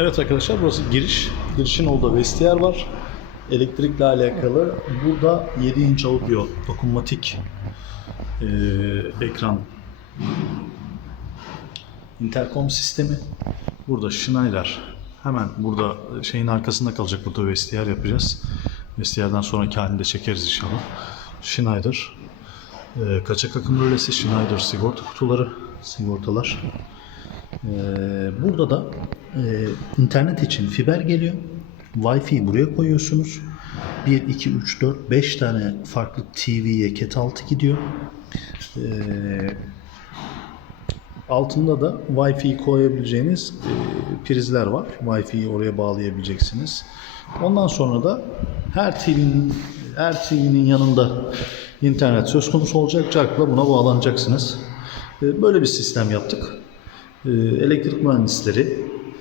Evet arkadaşlar burası giriş. Girişin olduğu vestiyer var. Elektrikle alakalı. Burada 7 inç audio dokunmatik eee, ekran interkom sistemi. Burada Schneider hemen burada şeyin arkasında kalacak. Burada vestiyer yapacağız. Vestiyerden sonraki halinde çekeriz inşallah. Schneider eee, kaçak akım rölesi, Schneider sigorta kutuları, sigortalar. Ee, burada da e, internet için fiber geliyor. Wi-Fi buraya koyuyorsunuz. 1, 2, 3, 4, 5 tane farklı TV'ye cat altı gidiyor. Ee, altında da Wi-Fi koyabileceğiniz e, prizler var. Wi-Fi'yi oraya bağlayabileceksiniz. Ondan sonra da her TV'nin her TV'nin yanında internet söz konusu olacak. Jack'la buna bağlanacaksınız. Ee, Böyle bir sistem yaptık. Ee, Elektrik mühendisleri